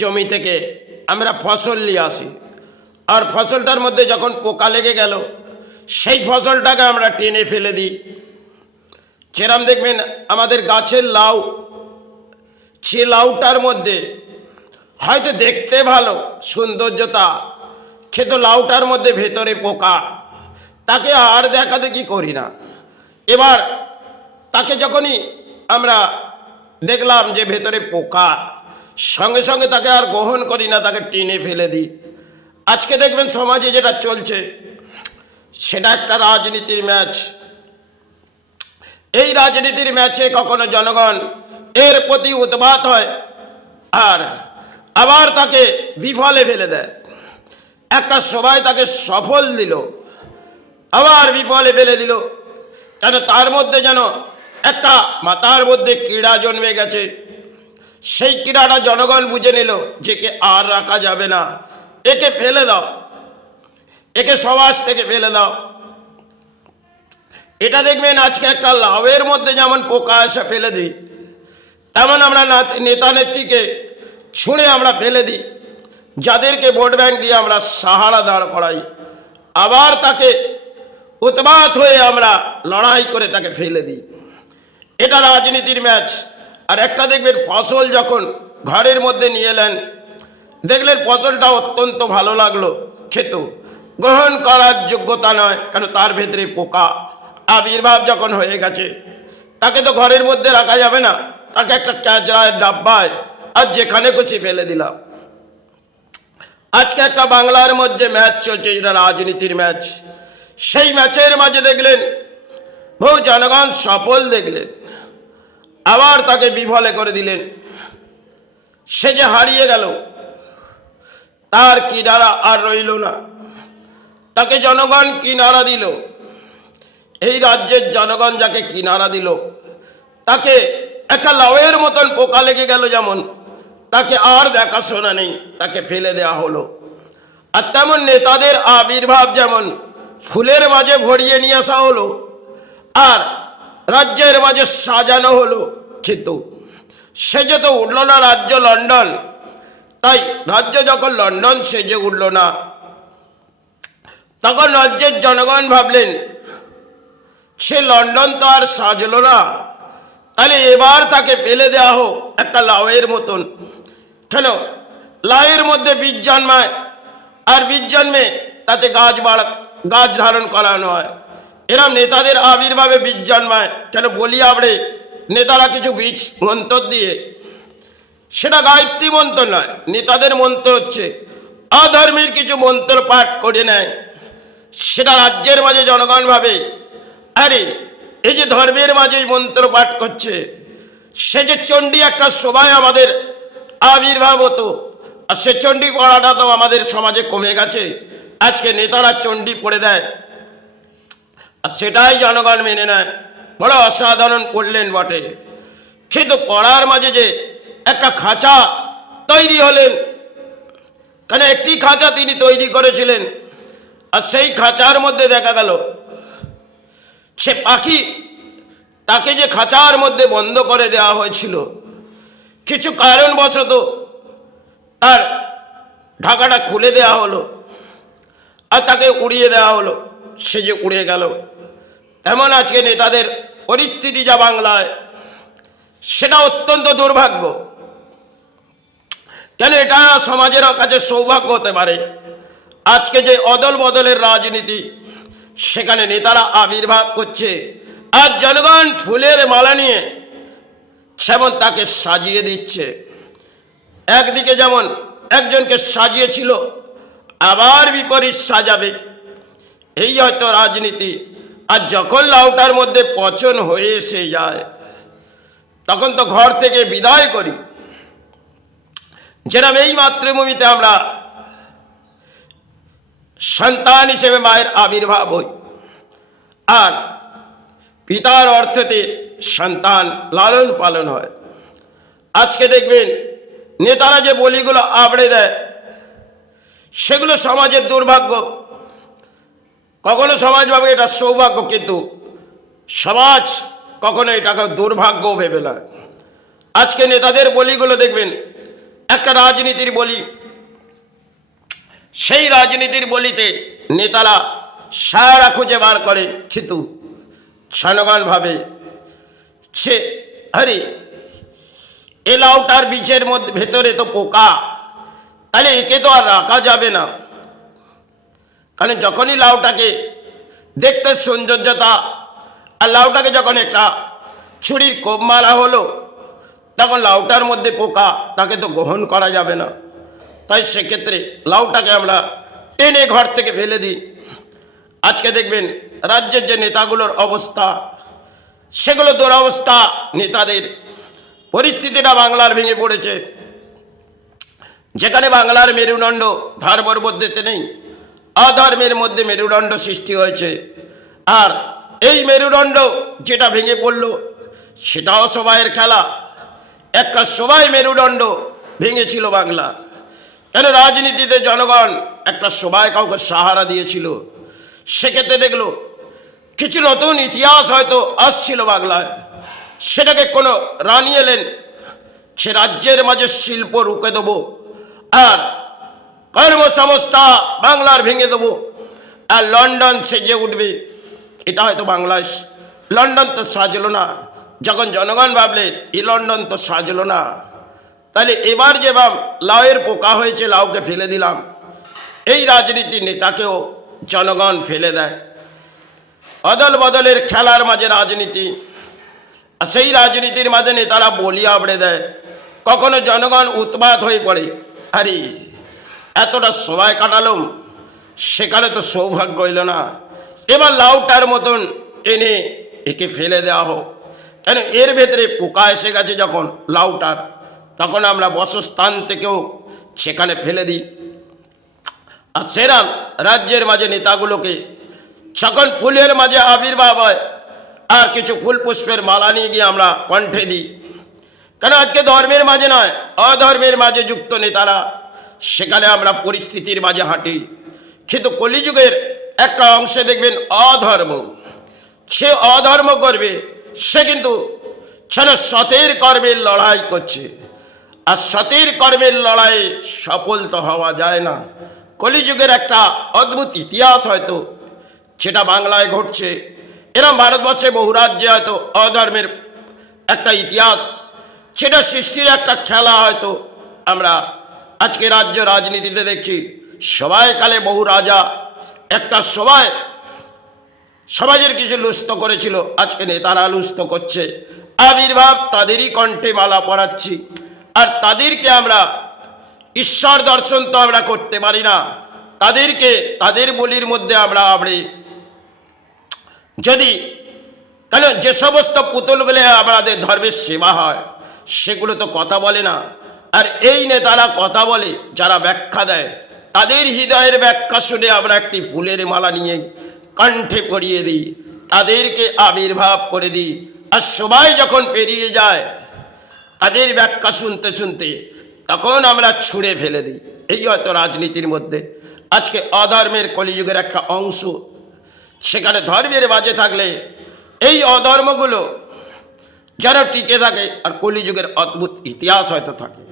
জমি থেকে আমরা ফসল নিয়ে আসি, আর ফসলটার মধ্যে যখন পোকা লেগে গেল সেই ফসলটাকে আমরা টেনে ফেলে দিই। যেরকম দেখবেন আমাদের গাছের লাউ, সে লাউটার মধ্যে হয়তো দেখতে ভালো সৌন্দর্যতা, খেতো লাউটার মধ্যে ভেতরে পোকা, তাকে আর দেখাদেখি করি না। এবার তাকে যখনই আমরা দেখলাম যে ভেতরে পোকা, সঙ্গে সঙ্গে তাকে আর গ্রহণ করি না, তাকে টেনে ফেলে দিই। আজকে দেখবেন সমাজে যেটা চলছে সেটা একটা রাজনীতির ম্যাচ। এই রাজনীতির ম্যাচে কখনো জনগণ এর প্রতি উৎপাত হয় আর আবার তাকে বিফলে ফেলে দেয়। একটা সবাই তাকে সফল দিল, আবার বিফলে ফেলে দিল, কেন তার মধ্যে যেন একটা মাথার মধ্যে ক্রীড়া জন্মে গেছে। সেই ক্রীড়াটা জনগণ বুঝে নিল যে কে আর রাখা যাবে না, একে ফেলে দাও, একে সমাজ থেকে ফেলে দাও। এটা দেখবেন আজকে একটা লাউয়ের মধ্যে যেমন পোকা এসে ফেলে দিই, তেমন আমরা নেতা নেত্রীকে ছুঁড়ে আমরা ফেলে দিই, যাদেরকে ভোট ব্যাংক দিয়ে আমরা সাহারা দাঁড় করাই, আবার তাকে উৎপাত হয়ে আমরা লড়াই করে তাকে ফেলে দিই। এটা রাজনীতির ম্যাচ। আর একটা দেখবেন ফসল যখন ঘরের মধ্যে নিয়ে এলেন, দেখলেন ফসলটা অত্যন্ত ভালো লাগলো খেত, গ্রহণ করার যোগ্যতা নয়, কেন তার ভেতরে পোকা আবির্ভাব যখন হয়ে গেছে, তাকে তো ঘরের মধ্যে রাখা যাবে না, তাকে একটা ক্যাচড়ায় ডাব্বায় আর যেখানে খুশি ফেলে দিলাম। আজকে একটা বাংলার মধ্যে ম্যাচ চলছে, এটা রাজনীতির ম্যাচ। সেই ম্যাচের মাঝে দেখলেন বহু জনগণ সফল দেখলেন, আবার তাকে বিফলে করে দিলেন। সে যে হারিয়ে গেল, তার কিনারা আর রইল না, তাকে জনগণ কিনারা দিল। এই রাজ্যের জনগণ যাকে কিনারা দিল, তাকে একটা লাউয়ের মতন পোকা লেগে গেল, যেমন তাকে আর দেখাশোনা নেই, তাকে ফেলে দেওয়া হলো। আর তেমন নেতাদের আবির্ভাব যেমন ফুলের মাঝে ভরিয়ে নিয়ে আসা হলো আর রাজ্যের মাঝে সাজানো হলো, কিন্তু সেজে তো উঠল না রাজ্য লন্ডন। তাই রাজ্য যখন লন্ডন সেজে উঠল না, তখন রাজ্যের জনগণ ভাবলেন সে লন্ডন তো আর সাজলো না, তাহলে এবার তাকে ফেলে দেওয়া হোক একটা লাউয়ের মতন। কেন লাউয়ের মধ্যে বীজ জন্মায়, আর বীজ জন্মে তাতে গাছ ধারণ করানো হয়। এরম নেতাদের আবির্ভাবে বীজ জন্মায়। কেন বলি আবড়ে নেতারা কিছু বীজ মন্ত্র দিয়ে, সেটা গায়ত্রী মন্ত্র নয়, নেতাদের মন্ত্র হচ্ছে অধর্মীর কিছু মন্ত্র পাঠ করে নেয়। সেটা রাজ্যের মাঝে জনগণ ভাবে আরে এই যে ধর্মের মাঝে মন্ত্র পাঠ করছে, সে যে চণ্ডী একটা সবাই আমাদের আবির্ভাব হতো, আর সে চণ্ডী পড়াটা তো আমাদের সমাজে কমে গেছে, আজকে নেতারা চণ্ডী পড়ে দেয়, আর সেটাই জনগণ মেনে নেয়। বড় অসাধারণ পড়লেন বটে, কিন্তু পড়ার মাঝে যে একটা খাঁচা তৈরি হলেন, কেন একটি খাঁচা তিনি তৈরি করেছিলেন, আর সেই খাঁচার মধ্যে দেখা গেল সে পাখি, তাকে যে খাঁচার মধ্যে বন্ধ করে দেওয়া হয়েছিল, কিছু কারণবশত তার ঢাকাটা খুলে দেওয়া হলো আর তাকে উড়িয়ে দেওয়া হলো, সে যে উড়ে গেল। এমন আজকে নেতাদের পরিস্থিতি যা বাংলায়, সেটা অত্যন্ত দুর্ভাগ্য। কেন এটা সমাজের কাছে সৌভাগ্য হতে পারে। আজকে যে অদল বদলের রাজনীতি, সেখানে নেতারা আবির্ভাব করছে আর জনগণ ফুলের মালা নিয়ে সেমন তাকে সাজিয়ে দিচ্ছে। একদিকে যেমন একজনকে সাজিয়েছিল, আবার বিপরীত সাজাবে, এই হয়তো রাজনীতি। আর যখন লাউটার মধ্যে পচন হয়ে এসে যায়, তখন তো ঘর থেকে বিদায় করি। যেরকম এই মাতৃভূমিতে আমরা সন্তান হিসেবে মায়ের আবির্ভাব হই, আর পিতার অর্থতে সন্তান লালন পালন হয়। আজকে দেখবেন নেতারা যে বলিগুলো আবড়ে দেয়, সেগুলো সমাজের দুর্ভাগ্য। কখনো সমাজ ভাবে এটা সৌভাগ্য, কিন্তু সমাজ কখনো এটাকে দুর্ভাগ্য ভেবে না। আজকে নেতাদের বলিগুলো দেখবেন একটা রাজনীতির বলি, সেই রাজনীতির বলিতে নেতারা সারা খুঁজে বার করে, কিন্তু জনগণ ভাবে সে আরে এ লাউটার বীজের মধ্যে ভেতরে তো পোকা, তাহলে একে তো আর রাখা যাবে না। কারণ যখনই লাউটাকে দেখতে সৌন্দর্যতা, আর লাউটাকে যখন একটা ছুরির কোপ মারা হলো, তখন লাউটার মধ্যে পোকা, তাকে তো গ্রহণ করা যাবে না। তাই সেক্ষেত্রে লাউটাকে আমরা টেনে ঘর থেকে ফেলে দিই। আজকে দেখবেন রাজ্যের যে নেতাগুলোর অবস্থা, সেগুলো দুরবস্থা। নেতাদের পরিস্থিতিটা বাংলার ভেঙে পড়েছে। যেখানে বাংলার মেরুদণ্ড ধর্মের মধ্যেতে নেই, অধর্মের মধ্যে মেরুদণ্ড সৃষ্টি হয়েছে। আর এই মেরুদণ্ড যেটা ভেঙে পড়ল, সেটাও সবাইয়ের খেলা। একটা সবাই মেরুদণ্ড ভেঙেছিল বাংলা। কেন? রাজনীতিতে জনগণ একটা সবাই কাউকে সাহারা দিয়েছিল। সেক্ষেত্রে দেখলো কিছু নতুন ইতিহাস হয়তো আসছিল বাংলায়। সেটাকে কোনো রানী এলেন, সে রাজ্যের মাঝে শিল্প রুখে দেবো, আর কর্মসংস্থা বাংলার ভেঙে দেবো, আর লন্ডন সেজে উঠবে। এটা হয়তো বাংলায় লন্ডন তো সাজলো না। যখন জনগণ ভাবলেন এই লন্ডন তো সাজলো না, তাহলে এবার যে লাউয়ের পোকা হয়েছে, লাউকে ফেলে দিলাম। এই রাজনীতির নেতাকেও জনগণ ফেলে দেয়। অদল বদলের খেলার মাঝে রাজনীতি, আর সেই রাজনীতির মাঝে নেতারা বলি আবড়ে দেয়। কখনো জনগণ উৎপাত হয়ে পড়ে, আরে এতটা সময় কাটালাম, সেখানে তো সৌভাগ্য হইল না, এবার লাউটার মতন টেনে একে ফেলে দেওয়া হোক। কেন? এর ভেতরে পোকা এসে গেছে যখন লাউটার, তখন আমরা বসস্থান থেকেও সেখানে ফেলে দিই। আর সেরাম রাজ্যের মাঝে নেতাগুলোকে যখন ফুলের মাঝে আবির্ভাব হয়, আর কিছু ফুল পুষ্পের মালা নিয়ে গিয়ে আমরা কণ্ঠে দিই। কেন? আজকে ধর্মের মাঝে নয়, অধর্মের মাঝে যুক্ত নেতারা, সেখানে আমরা পরিস্থিতির মাঝে হাঁটি। কিন্তু কলিযুগের একটা অংশে দেখবেন অধর্ম, সে অধর্ম করবে, সে কিন্তু সতের কর্মের লড়াই করছে। আর সতের কর্মের লড়াইয়ে সফল তো হওয়া যায় না। কলিযুগের একটা অদ্ভুত ইতিহাস হয়তো সেটা বাংলায় ঘটছে। এরম ভারতবর্ষে বহু রাজ্যে হয়তো অধর্মের একটা ইতিহাস, সেটা সৃষ্টির একটা খেলা হয়তো আমরা আজকে রাজ্য রাজনীতিতে দেখছি। সবাইকালে বহু রাজা একটা সময় সমাজের কিছু লুস্থ করেছিল, আজকে নেতারা লুস্থ করছে। আবির্ভাব তাদেরই কণ্ঠে মালা পরাচ্ছি, আর তাদেরকে আমরা ঈশ্বর দর্শন তো আমরা করতে পারি না, তাদেরকে তাদের বলির মধ্যে আমরা আবড়ে। যদি কেন যে সমস্ত পুতুলগুলো আমাদের ধর্মের সেবা হয়, সেগুলো তো কথা বলে না। আর এই নেতারা কথা বলে, যারা ব্যাখ্যা দেয়, তাদের হৃদয়ের ব্যাখ্যা শুনে আমরা একটি ফুলের মালা নিয়ে কণ্ঠে পরিয়ে দিই, তাদেরকে আবির্ভাব করে দিই। আর সবাই যখন পেরিয়ে যায় তাদের ব্যাখ্যা শুনতে শুনতে, তখন আমরা ছুঁড়ে ফেলে দিই। এই হয়তো রাজনীতির মধ্যে আজকে অধর্মের কলিযুগের একটা অংশ। সেখানে ধর্মের বাজে থাকলে এই অধর্মগুলো যেন টিকে থাকে, আর কলিযুগের অদ্ভুত ইতিহাস হয়তো থাকে।